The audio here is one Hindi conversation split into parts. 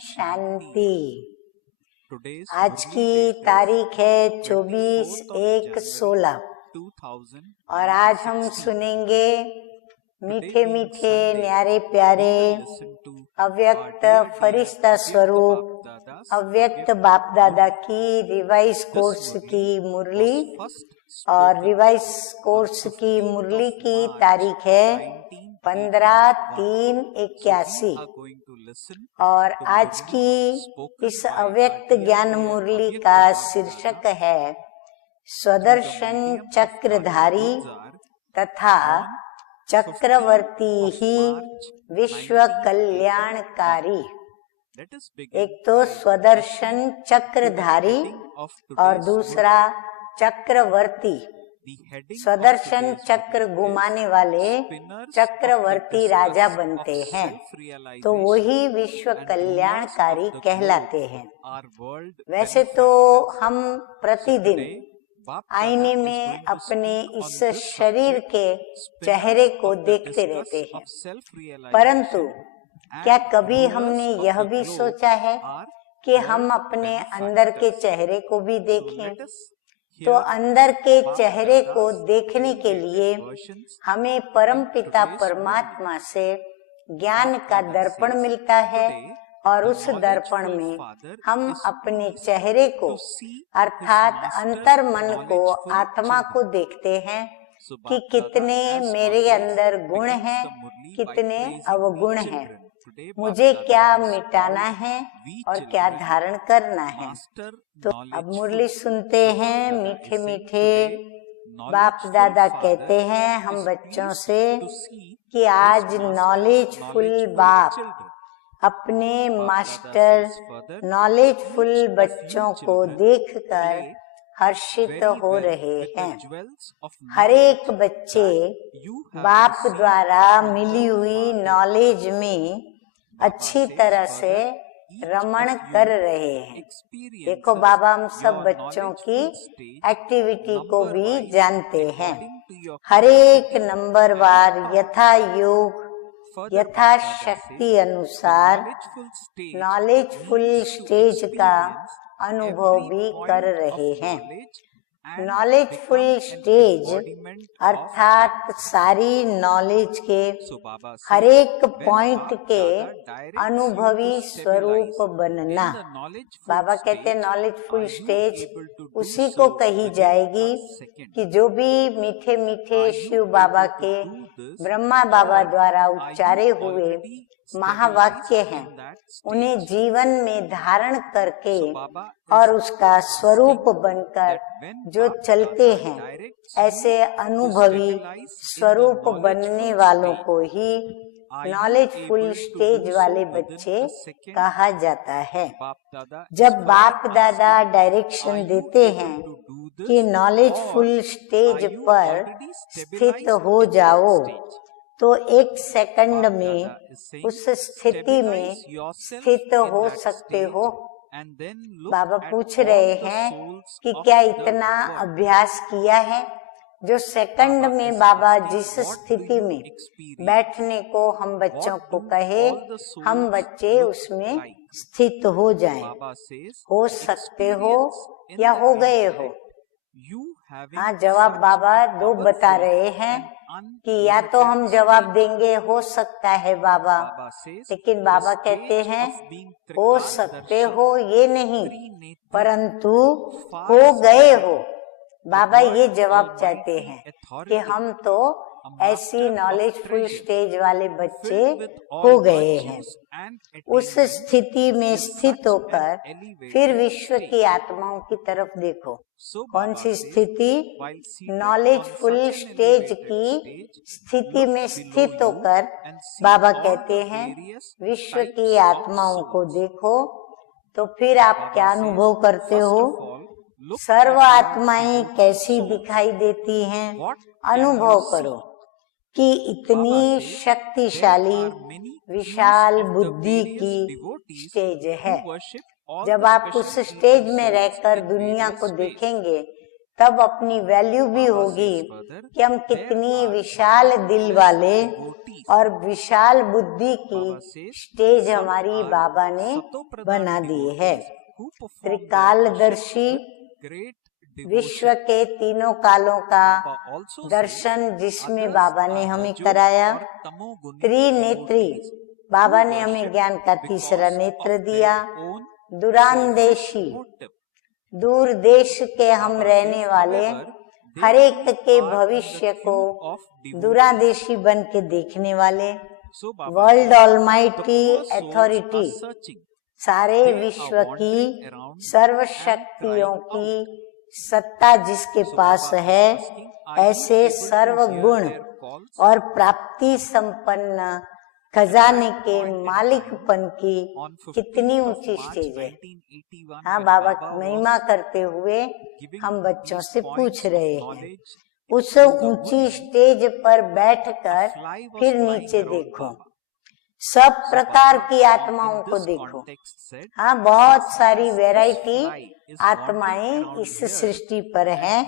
शांति। आज की तारीख है 24/1/16 और आज हम सुनेंगे मीठे मीठे न्यारे प्यारे अव्यक्त फरिश्ता स्वरूप अव्यक्त बाप दादा की रिवाइज कोर्स की मुरली। और रिवाइज कोर्स की मुरली की तारीख है 15/3/81 और आज की इस अव्यक्त ज्ञान मुरली का शीर्षक है स्वदर्शन चक्रधारी तथा चक्रवर्ती ही विश्व कल्याणकारी। एक तो स्वदर्शन चक्रधारी और दूसरा चक्रवर्ती। स्वदर्शन चक्र घुमाने वाले चक्रवर्ती राजा बनते हैं, तो वही विश्व कल्याणकारी कहलाते हैं। वैसे तो हम प्रतिदिन आईने में अपने इस शरीर के चेहरे को देखते रहते हैं, परंतु क्या कभी हमने यह भी सोचा है कि हम अपने अंदर के चेहरे को भी देखें? तो अंदर के चेहरे को देखने के लिए हमें परमपिता परमात्मा से ज्ञान का दर्पण मिलता है और उस दर्पण में हम अपने चेहरे को अर्थात अंतर मन को, आत्मा को देखते हैं कि कितने मेरे अंदर गुण हैं, कितने अवगुण हैं, मुझे क्या मिटाना है और क्या धारण करना है। तो अब मुरली सुनते हैं। मीठे मीठे बाप दादा कहते हैं हम बच्चों से कि आज नॉलेजफुल बाप अपने मास्टर नॉलेजफुल बच्चों को देखकर हर्षित हो रहे हैं। हर एक बच्चे बाप द्वारा मिली हुई नॉलेज में अच्छी तरह से रमण कर रहे हैं। देखो बाबा हम सब बच्चों की एक्टिविटी को भी जानते हैं। हर एक नंबरवार यथा योग यथा शक्ति अनुसार नॉलेजफुल स्टेज का अनुभव भी कर रहे हैं। नॉलेजफुल स्टेज अर्थात सारी नॉलेज के हर एक पॉइंट के अनुभवी स्वरूप बनना। बाबा कहते हैं नॉलेजफुल स्टेज उसी को कही जाएगी कि जो भी मीठे मीठे शिव बाबा के ब्रह्मा बाबा द्वारा उच्चारे हुए महावाक्य हैं, उन्हें जीवन में धारण करके और उसका स्वरूप बनकर जो चलते हैं, ऐसे अनुभवी स्वरूप बनने वालों को ही नॉलेजफुल स्टेज वाले बच्चे कहा जाता है। जब बाप दादा डायरेक्शन देते हैं कि नॉलेजफुल स्टेज पर स्थित हो जाओ, तो 1 सेकंड में उस स्थिति में स्थित हो सकते हो। बाबा पूछ रहे हैं कि क्या इतना अभ्यास किया है? जो सेकंड में बाबा जिस स्थिति में बैठने को हम बच्चों को कहे, हम बच्चे उसमें स्थित हो जाएं। हो सकते हो या हो गए हो? हाँ, जवाब बाबा 2 बता रहे हैं कि या तो हम जवाब देंगे हो सकता है बाबा, लेकिन बाबा कहते हैं हो सकते हो ये नहीं, परंतु हो गए हो। बाबा ये जवाब चाहते हैं कि हम तो ऐसी नॉलेजफुल स्टेज वाले बच्चे हो गए हैं। उस स्थिति में स्थित होकर फिर विश्व की आत्माओं की तरफ देखो। कौन सी स्थिति? नॉलेजफुल स्टेज की स्थिति में स्थित होकर बाबा कहते हैं विश्व की आत्माओं को देखो। तो फिर आप क्या अनुभव करते हो? सर्व आत्माएं कैसी दिखाई देती हैं? अनुभव करो कि इतनी शक्तिशाली विशाल बुद्धि की स्टेज है। जब आप उस स्टेज में रहकर दुनिया को देखेंगे तब अपनी वैल्यू भी होगी कि हम कितनी विशाल दिल वाले और विशाल बुद्धि की स्टेज हमारी बाबा ने बना दी है। त्रिकालदर्शी, विश्व के तीनों कालों का दर्शन जिसमें बाबा ने हमें कराया। त्रिनेत्री, बाबा ने हमें ज्ञान का तीसरा नेत्र दिया। दूरांदेशी, दूर देश के हम रहने वाले हर एक के भविष्य को दूरांदेशी बन के देखने वाले। वर्ल्ड ऑलमाइटी अथॉरिटी, सारे विश्व की सर्वशक्तियों की सत्ता जिसके पास है, ऐसे सर्वगुण और प्राप्ति संपन्न खजाने के मालिकपन की कितनी ऊंची स्टेज है। हाँ, बाबा की महिमा करते हुए हम बच्चों से पूछ रहे हैं, उस ऊंची स्टेज पर बैठकर फिर नीचे देखो, सब प्रकार की आत्माओं को देखो। हाँ, बहुत सारी वैरायटी आत्माएं इस सृष्टि पर हैं।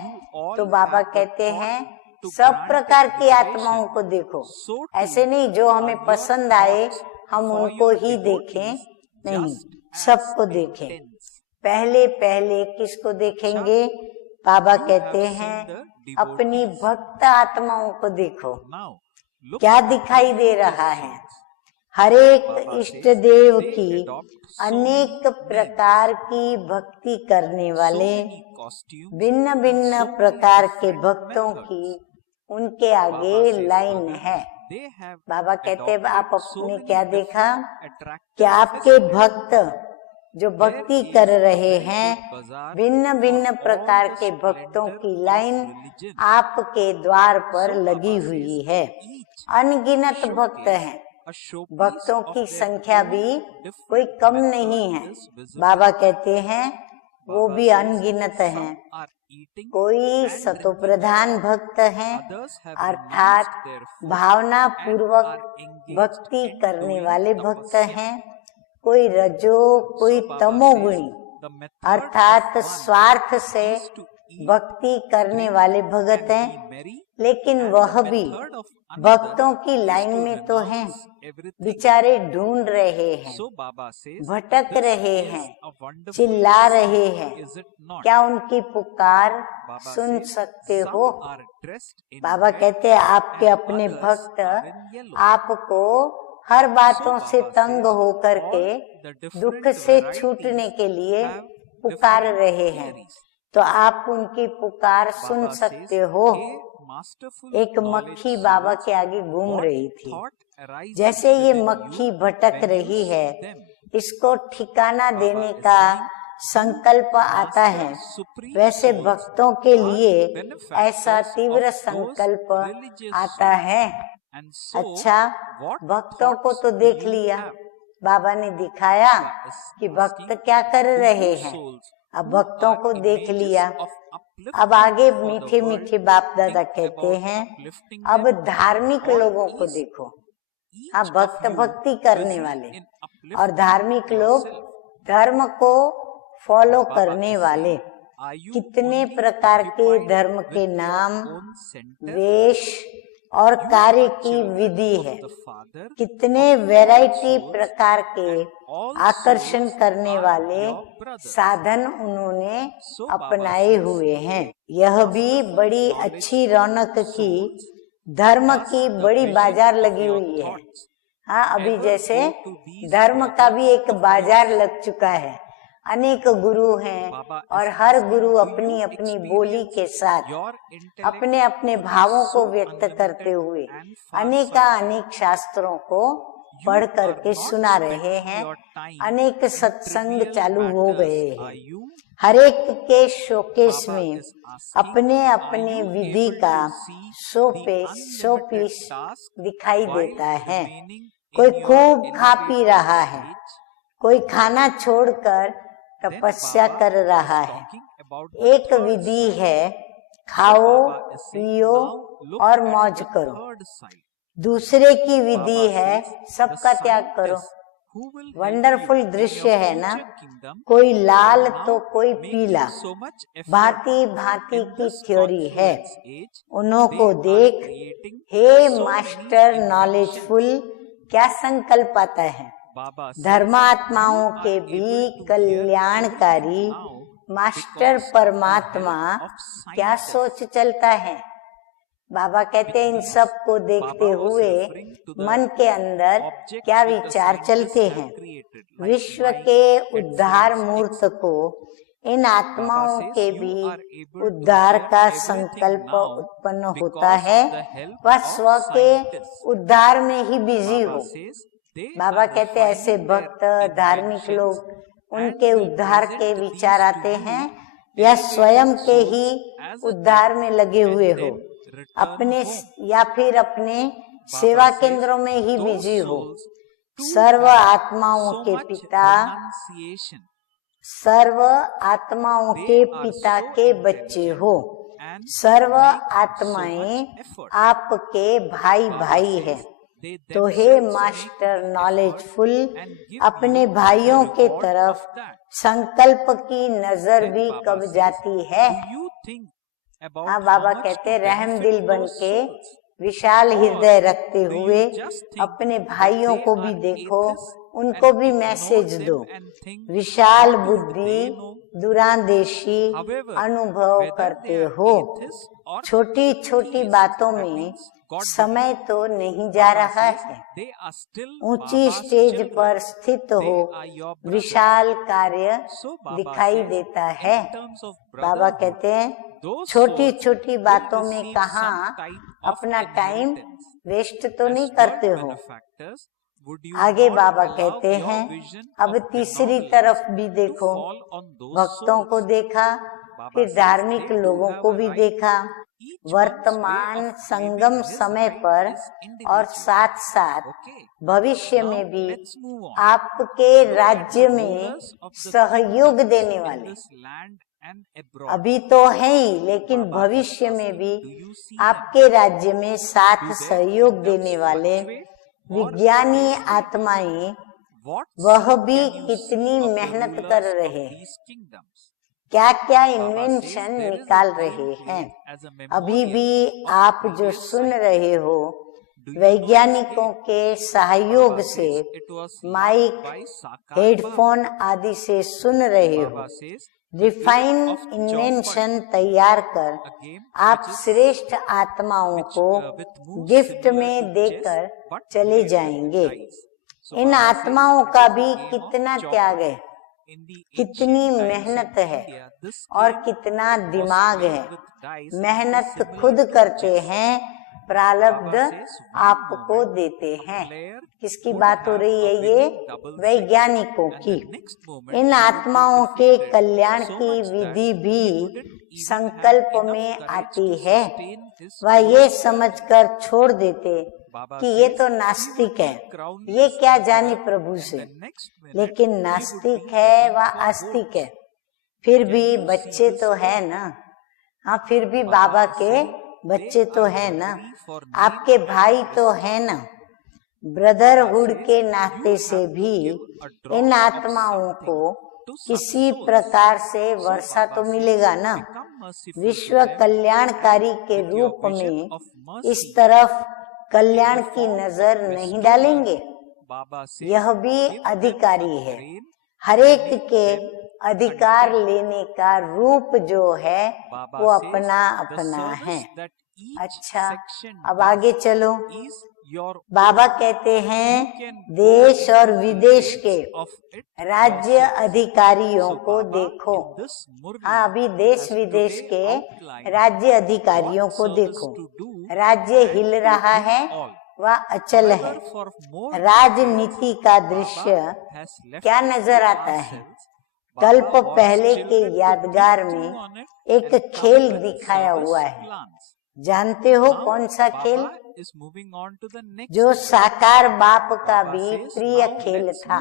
तो बाबा कहते हैं सब प्रकार की आत्माओं को देखो। ऐसे नहीं जो हमें पसंद आए हम उनको ही देखें, नहीं, सबको देखें। पहले पहले किसको देखेंगे? बाबा कहते हैं अपनी भक्त आत्माओं को देखो, क्या दिखाई दे रहा है। हर एक इष्ट देव की अनेक प्रकार की भक्ति करने वाले भिन्न भिन्न प्रकार के भक्तों की उनके आगे लाइन है। बाबा कहते हैं आप अपने क्या देखा कि आपके भक्त जो भक्ति कर रहे हैं, भिन्न भिन्न प्रकार के भक्तों की लाइन आपके द्वार पर लगी हुई है। अनगिनत भक्त हैं, भक्तों की संख्या भी कोई कम नहीं है। बाबा कहते हैं वो भी अनगिनत हैं। कोई सतोप्रधान भक्त हैं, अर्थात भावना पूर्वक भक्ति करने वाले भक्त हैं। कोई रजो, कोई तमोगुणी, अर्थात स्वार्थ से भक्ति करने वाले भगत हैं। लेकिन वह भी भक्तों की लाइन में तो हैं, बेचारे ढूंढ रहे हैं, भटक रहे हैं, चिल्ला रहे हैं। क्या उनकी पुकार सुन सकते हो? बाबा कहते हैं आपके अपने भक्त आपको हर बातों से तंग होकर के दुख से छूटने के लिए पुकार रहे हैं, तो आप उनकी पुकार सुन सकते हो। एक मक्खी बाबा के आगे घूम रही थी। जैसे ये मक्खी भटक रही है, इसको ठिकाना देने का संकल्प आता है, वैसे भक्तों के लिए ऐसा तीव्र संकल्प आता है। अच्छा, भक्तों को तो देख लिया, बाबा ने दिखाया कि भक्त क्या कर रहे हैं। अब भक्तों को देख लिया, अब आगे मीठे मीठे बाप दादा कहते हैं अब धार्मिक लोगों को देखो। हाँ, भक्त भक्ति करने वाले और धार्मिक लोग धर्म को फॉलो करने वाले। कितने प्रकार के धर्म के नाम, वेश और कार्य की विधि है, कितने वैरायटी प्रकार के आकर्षण करने वाले साधन उन्होंने अपनाए हुए हैं। यह भी बड़ी अच्छी रौनक की धर्म की बड़ी बाजार लगी हुई है। हाँ, अभी जैसे धर्म का भी एक बाजार लग चुका है। अनेक गुरु हैं और हर गुरु अपनी अपनी बोली के साथ अपने अपने भावों को व्यक्त करते हुए अनेक शास्त्रों को पढ़ करके सुना रहे हैं। अनेक सत्संग चालू हो गए हैं। हर एक के शोकेस में अपने अपने विधि का शो पीस दिखाई देता है। कोई खूब खा पी रहा है, कोई खाना छोड़कर तपस्या कर रहा है। एक विधि है खाओ पियो और मौज करो, दूसरे की विधि है सबका त्याग करो। वंडरफुल दृश्य है ना, कोई लाल तो कोई पीला, भांति भांति की थ्योरी है। उन्हों को देख हे मास्टर नॉलेजफुल, क्या संकल्प आता है। धर्मात्माओं के भी कल्याणकारी मास्टर परमात्मा क्या सोच चलता है। बाबा कहते हैं इन सब को देखते हुए मन के अंदर क्या विचार चलते हैं। विश्व के उद्धार मूर्त को इन आत्माओं के भी उद्धार का संकल्प उत्पन्न होता है, वह स्व के उद्धार में ही बिजी हो। बाबा कहते हैं ऐसे भक्त धार्मिक लोग, उनके उद्धार के विचार आते हैं या स्वयं के ही उद्धार में लगे हुए हो, अपने या फिर अपने सेवा केंद्रों में ही बिजी हो। सर्व आत्माओं के पिता, सर्व आत्माओं के पिता के बच्चे हो। सर्व आत्माएं आपके भाई भाई है। तो हे मास्टर नॉलेजफुल, अपने भाइयों के तरफ संकल्प की नजर भी कब जाती है। हाँ, बाबा कहते रहम दिल बन के विशाल हृदय रखते हुए अपने भाइयों को भी देखो, उनको भी मैसेज दो। विशाल बुद्धि दूरांदेशी अनुभव करते हो। छोटी छोटी बातों में समय तो नहीं जा रहा है। ऊंची स्टेज पर स्थित हो, विशाल कार्य दिखाई देता है। बाबा कहते हैं छोटी छोटी बातों में कहाँ अपना टाइम वेस्ट तो नहीं करते हो। आगे बाबा कहते हैं अब तीसरी तरफ भी देखो। भक्तों को देखा, फिर धार्मिक लोगों को भी देखा। वर्तमान संगम समय पर और साथ साथ भविष्य में भी आपके राज्य में सहयोग देने वाले अभी तो है ही, लेकिन भविष्य में भी आपके राज्य में साथ सहयोग देने वाले विज्ञानी आत्माएं, वह भी कितनी मेहनत कर रहे हैं, क्या क्या इन्वेंशन निकाल रहे हैं। अभी भी आप जो सुन रहे हो, वैज्ञानिकों के सहयोग से माइक, हेडफोन आदि से सुन रहे हो। रिफाइन इन्वेंशन तैयार कर आप श्रेष्ठ आत्माओं को गिफ्ट में देकर चले जाएंगे। इन आत्माओं का भी कितना त्याग है, कितनी मेहनत है और कितना दिमाग है। मेहनत खुद करते हैं, प्रारब्ध आपको देते हैं। किसकी बात हो रही है? ये वैज्ञानिकों की। इन आत्माओं के कल्याण की विधि भी संकल्प में आती है। वह ये समझकर छोड़ देते कि ये तो नास्तिक है, ये क्या जाने प्रभु से। लेकिन नास्तिक है वह आस्तिक है, फिर भी बच्चे तो है ना। हाँ, फिर भी बाबा के बच्चे तो है ना, आपके भाई तो है ना। ब्रदरहुड के नाते से भी इन आत्माओं को किसी प्रकार से वर्षा तो मिलेगा ना। विश्व कल्याणकारी के रूप में इस तरफ कल्याण की नजर नहीं डालेंगे। यह भी अधिकारी है। हरेक के अधिकार लेने का रूप जो है वो अपना अपना है। अच्छा, अब आगे चलो। बाबा कहते हैं देश और विदेश के राज्य अधिकारियों को देखो। हाँ, अभी देश विदेश के राज्य अधिकारियों को देखो। राज्य हिल रहा है, वह अचल है। राजनीति का दृश्य क्या नजर आता है? कल्प पहले के यादगार में एक खेल दिखाया हुआ है। जानते हो कौन सा खेल? जो साकार बाप का भी प्रिय खेल था।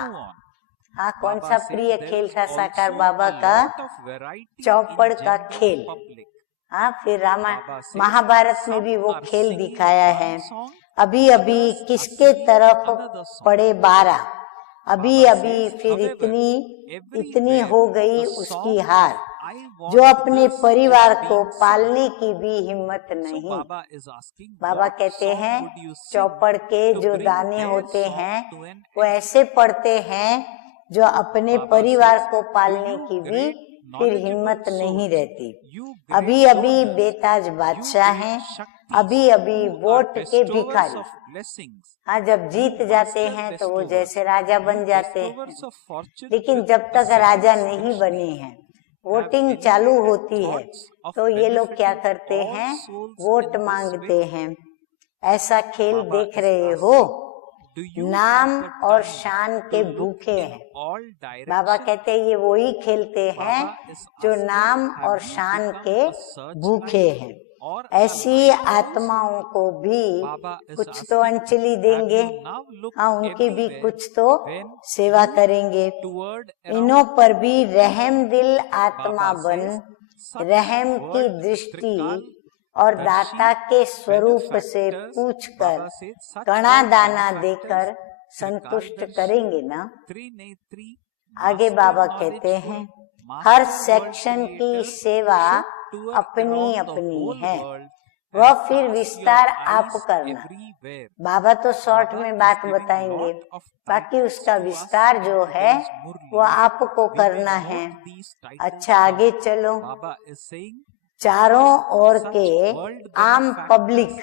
हाँ, कौन सा प्रिय खेल था साकार बाबा का? चौपड़ का खेल। हाँ, फिर महाभारत में भी वो खेल दिखाया है। अभी अभी किसके तरफ पड़े 12, अभी अभी फिर इतनी हो गई उसकी हार, जो अपने परिवार को पालने की भी हिम्मत नहीं। बाबा कहते हैं चौपड़ के जो दाने होते हैं वो ऐसे पड़ते हैं जो अपने परिवार को पालने की भी फिर हिम्मत नहीं रहती। अभी अभी बेताज बादशाह हैं, अभी अभी वोट के भिखारी। हाँ, जब जीत जाते हैं तो वो जैसे राजा बन जाते हैं, लेकिन जब तक राजा नहीं बने हैं, वोटिंग चालू होती है तो ये लोग क्या करते हैं, वोट मांगते हैं। ऐसा खेल देख रहे हो, नाम और शान के भूखे हैं। बाबा कहते हैं ये वही खेलते हैं जो नाम और शान के भूखे हैं। ऐसी आत्माओं को भी कुछ तो अंजलि देंगे, हाँ, उनकी भी कुछ तो सेवा करेंगे। इन्हों पर भी रहम दिल आत्मा बन, रहम की दृष्टि और दाता के स्वरूप से पूछकर कणा दाना देकर संतुष्ट करेंगे ना। आगे बाबा कहते हैं हर सेक्शन की सेवा अपनी अपनी है, वह फिर विस्तार आप करना। बाबा तो शॉर्ट में बात बताएंगे, बाकी उसका विस्तार जो है वो आपको करना है। अच्छा, आगे चलो। चारों ओर के आम पब्लिक,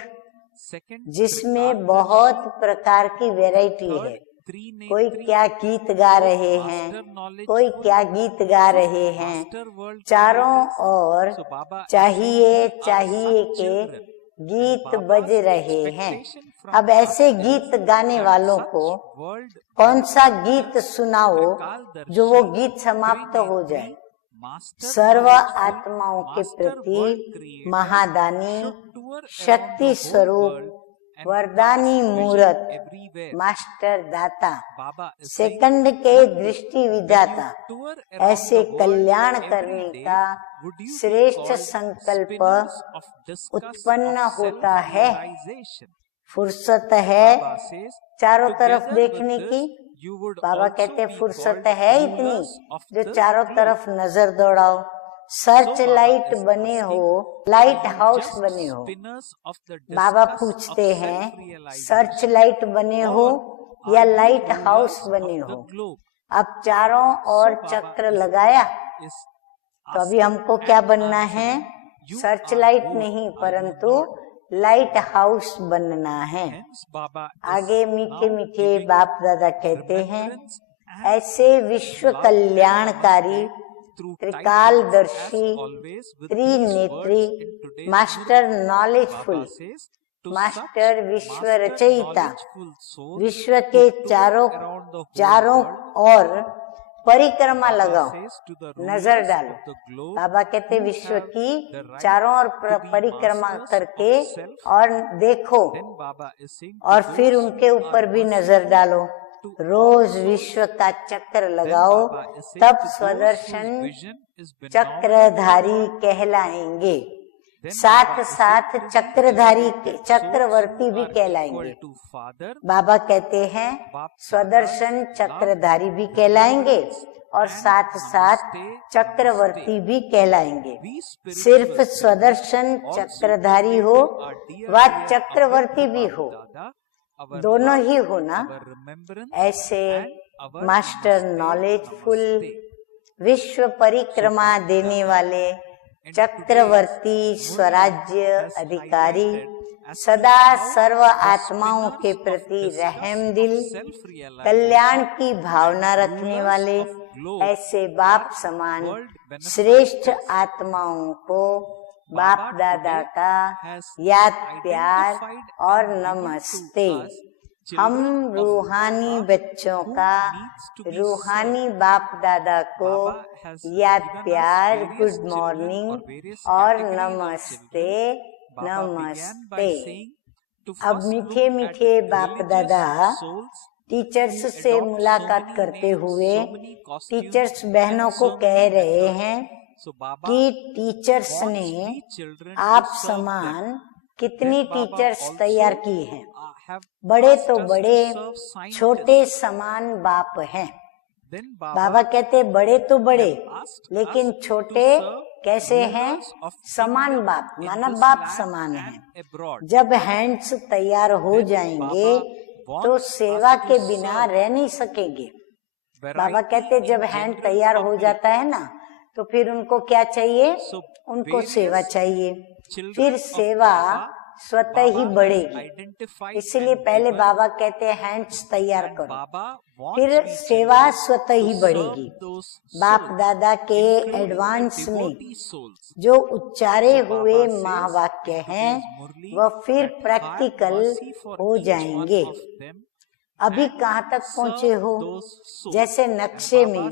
जिसमें बहुत प्रकार की वैरायटी है, कोई क्या गीत गा रहे हैं, कोई क्या गीत गा रहे हैं, चारों ओर चाहिए चाहिए के गीत बज रहे हैं। अब ऐसे गीत गाने वालों को कौन सा गीत सुनाओ जो वो गीत समाप्त हो जाए। सर्व आत्माओं के प्रति महादानी, शक्ति स्वरूप, वरदानी मूर्त, मास्टर दाता, सेकंड के दृष्टि विधाता, ऐसे कल्याण करने का श्रेष्ठ संकल्प उत्पन्न होता है। फुर्सत है चारों तरफ देखने की। बाबा कहते हैं फुर्सत है इतनी जो चारों तरफ नजर दौड़ाओ। सर्च लाइट बने हो, लाइट हाउस बने हो। बाबा पूछते हैं सर्च लाइट बने हो या लाइट हाउस बने हो। अब चारों ओर चक्र लगाया तो अभी हमको क्या बनना है, सर्च लाइट नहीं परंतु लाइट हाउस बनना है। आगे मीठे मीठे बाप दादा कहते हैं ऐसे विश्व कल्याणकारी, त्रिकालदर्शी, त्रिनेत्री, मास्टर नॉलेजफुल, मास्टर विश्व रचयिता, विश्व के चारों ओर परिक्रमा लगाओ, नजर डालो। बाबा कहते विश्व की चारों ओर परिक्रमा करके और देखो, और फिर उनके ऊपर भी नजर डालो। रोज विश्व का चक्र लगाओ, तब स्वदर्शन चक्रधारी कहलाएंगे। साथ साथ चक्रधारी चक्रवर्ती भी कहलाएंगे। बाबा कहते हैं स्वदर्शन चक्रधारी भी कहलाएंगे और साथ साथ चक्रवर्ती भी कहलाएंगे। सिर्फ स्वदर्शन चक्रधारी हो व चक्रवर्ती भी हो, दोनों ही हो ना। ऐसे मास्टर नॉलेजफुल, विश्व परिक्रमा देने वाले, चक्रवर्ती, स्वराज्य अधिकारी, सदा सर्व आत्माओं के प्रति रहम दिल, कल्याण की भावना रखने वाले, ऐसे बाप समान श्रेष्ठ आत्माओं को बाप दादा का याद प्यार और नमस्ते। हम रूहानी बच्चों का रूहानी बाप दादा को याद प्यार, गुड मॉर्निंग और नमस्ते नमस्ते। अब मीठे मीठे बाप दादा टीचर्स से मुलाकात करते हुए टीचर्स बहनों को कह रहे हैं कि टीचर्स ने आप समान कितनी टीचर्स तैयार की हैं। बड़े तो बड़े, छोटे समान बाप हैं। बाबा कहते बड़े तो बड़े, लेकिन छोटे कैसे हैं? समान बाप, माना बाप समान है। जब हैंड्स तैयार हो जाएंगे तो सेवा के बिना रह नहीं सकेंगे। बाबा कहते जब हैंड तैयार हो जाता है ना, तो फिर उनको क्या चाहिए? उनको सेवा चाहिए। फिर सेवा स्वतः ही बढ़ेगी। इसलिए पहले बाबा कहते हैं हैंड्स तैयार करो, फिर सेवा स्वतः ही बढ़ेगी। बाप दादा के एडवांस में जो उच्चारे हुए महावाक्य हैं वह फिर प्रैक्टिकल हो जाएंगे। अभी कहाँ तक पहुँचे हो? जैसे नक्शे में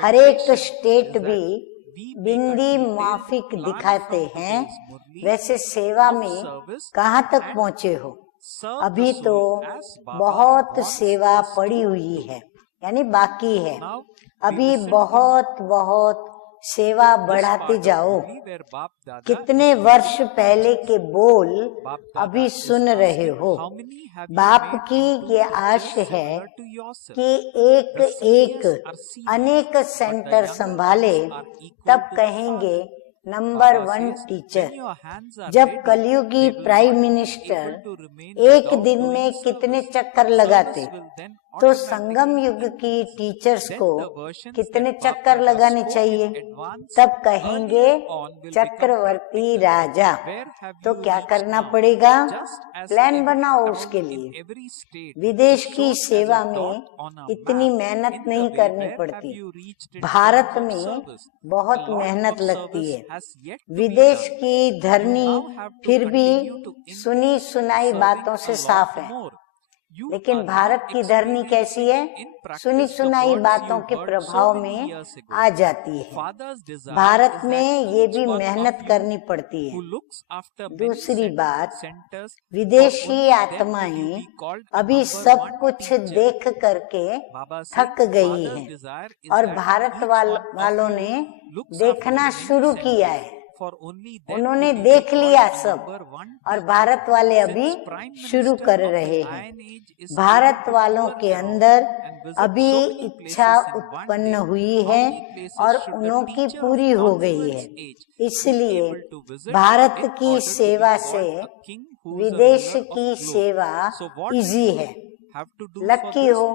हर एक स्टेट भी बिंदी माफिक दिखाते हैं, वैसे सेवा में कहाँ तक पहुँचे हो? अभी तो बहुत सेवा पड़ी हुई है, यानी बाकी है। अभी बहुत बहुत सेवा बढ़ाते जाओ। कितने वर्ष पहले के बोल अभी सुन रहे हो। बाप की ये आश है कि एक एक अनेक सेंटर संभाले, तब कहेंगे नंबर 1 टीचर। जब कलयुगी प्राइम मिनिस्टर एक दिन में कितने चक्कर लगाते, तो संगम युग की टीचर्स को कितने चक्कर लगाने चाहिए? तब कहेंगे चक्रवर्ती राजा। तो क्या करना पड़ेगा? प्लान बनाओ उसके लिए। विदेश की सेवा में इतनी मेहनत नहीं करनी पड़ती, भारत में बहुत मेहनत लगती है। विदेश की धरनी फिर भी सुनी सुनाई बातों से साफ है, लेकिन भारत की धरनी कैसी है? सुनी सुनाई बातों के प्रभाव में आ जाती है। भारत में ये भी मेहनत करनी पड़ती है। दूसरी बात, विदेशी आत्माएं अभी सब कुछ देख करके थक गई हैं, और भारत वालों ने देखना शुरू किया है। उन्होंने देख लिया सब, और भारत वाले अभी शुरू कर रहे हैं। भारत वालों के अंदर अभी इच्छा उत्पन्न हुई है और उनकी पूरी हो गई है। इसलिए भारत की सेवा से विदेश की सेवा इजी है। लकी हो।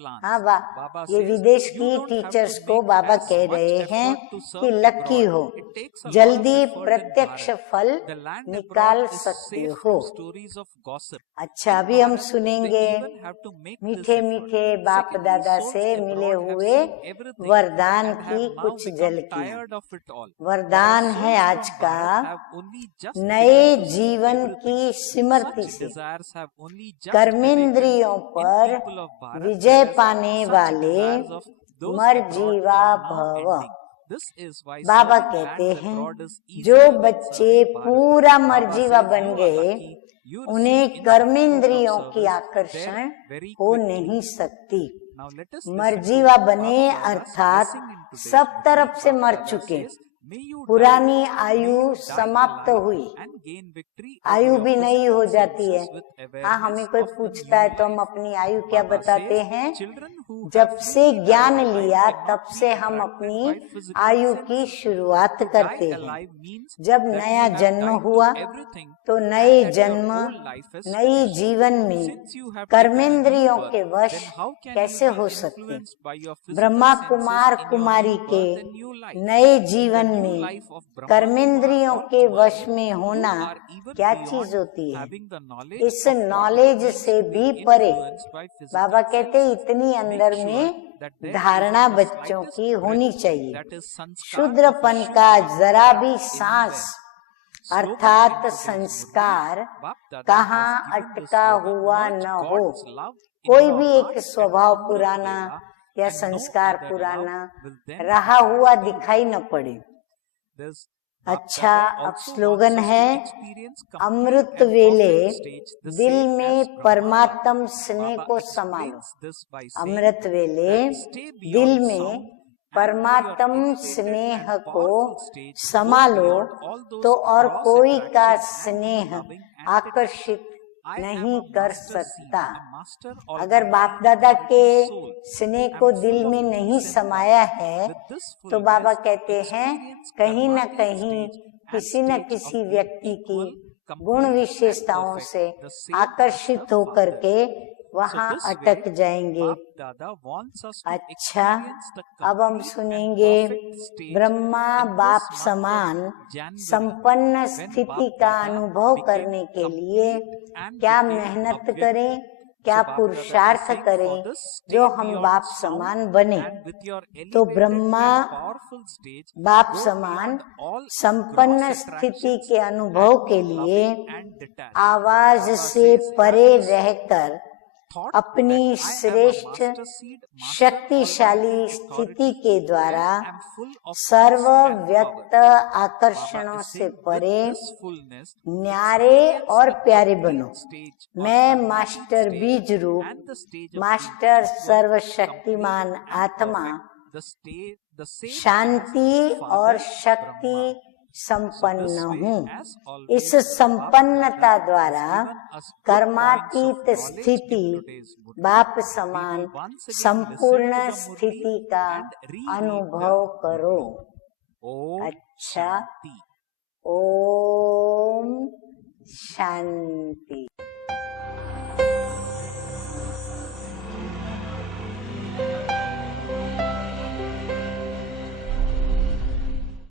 हाँ वाह, ये विदेश की टीचर्स को बाबा कह रहे हैं कि लकी हो, जल्दी प्रत्यक्ष फल निकाल सकते हो। अच्छा, अभी हम सुनेंगे मीठे मीठे बाप दादा से मिले हुए वरदान की कुछ झलकियां। वरदान है आज का, नए जीवन की स्मृति से कर्मेंद्रियों पर विजय पाने वाले मर्जीवा भव। बाबा कहते हैं जो बच्चे पूरा मर्जीवा बन गए, उन्हें कर्मेंद्रियों की आकर्षण हो नहीं सकती। मर्जीवा बने अर्थात सब तरफ से मर चुके, पुरानी आयु समाप्त हुई, आयु भी नई हो जाती है। हाँ, हमें कोई पूछता है तो हम अपनी आयु क्या बताते हैं? जब से ज्ञान लिया तब से हम अपनी आयु की शुरुआत करते हैं। जब नया जन्म हुआ तो नए जन्म नई जीवन में कर्मेंद्रियों के वश कैसे हो सकते? ब्रह्मा कुमार कुमारी के नए जीवन में कर्मेंद्रियों के वश में होना क्या चीज होती है? इस नॉलेज से भी परे बाबा कहते इतनी अंदर में धारणा बच्चों की होनी चाहिए। शूद्रपन का जरा भी सांस अर्थात संस्कार कहाँ अटका हुआ न हो। कोई भी एक स्वभाव पुराना या संस्कार पुराना रहा हुआ दिखाई न पड़े। अच्छा, अब स्लोगन है, अमृत वेले दिल में परमात्म स्नेह को संभालो। अमृत वेले दिल में परमात्म स्नेह को संभालो तो और कोई का स्नेह आकर्षित नहीं कर सकता। अगर बाप दादा के स्नेह को दिल में नहीं समाया है तो बाबा कहते हैं कहीं न कहीं किसी न किसी व्यक्ति की गुण विशेषताओं से आकर्षित होकर के वहाँ अटक जाएंगे। अच्छा, अब हम सुनेंगे ब्रह्मा बाप समान संपन्न स्थिति का अनुभव करने के लिए क्या मेहनत करें, क्या पुरुषार्थ करें जो हम बाप समान बने। तो ब्रह्मा बाप समान संपन्न स्थिति के अनुभव के लिए आवाज से परे रहकर अपनी श्रेष्ठ शक्तिशाली स्थिति के द्वारा सर्व व्यक्त आकर्षणों से परे न्यारे और प्यारे बनो। मैं मास्टर बीज रूप, मास्टर सर्वशक्तिमान आत्मा शांति और शक्ति संपन्न हूँ। इस संपन्नता द्वारा कर्मातीत स्थिति बाप समान संपूर्ण स्थिति का अनुभव करो। अच्छा, ओम शांति।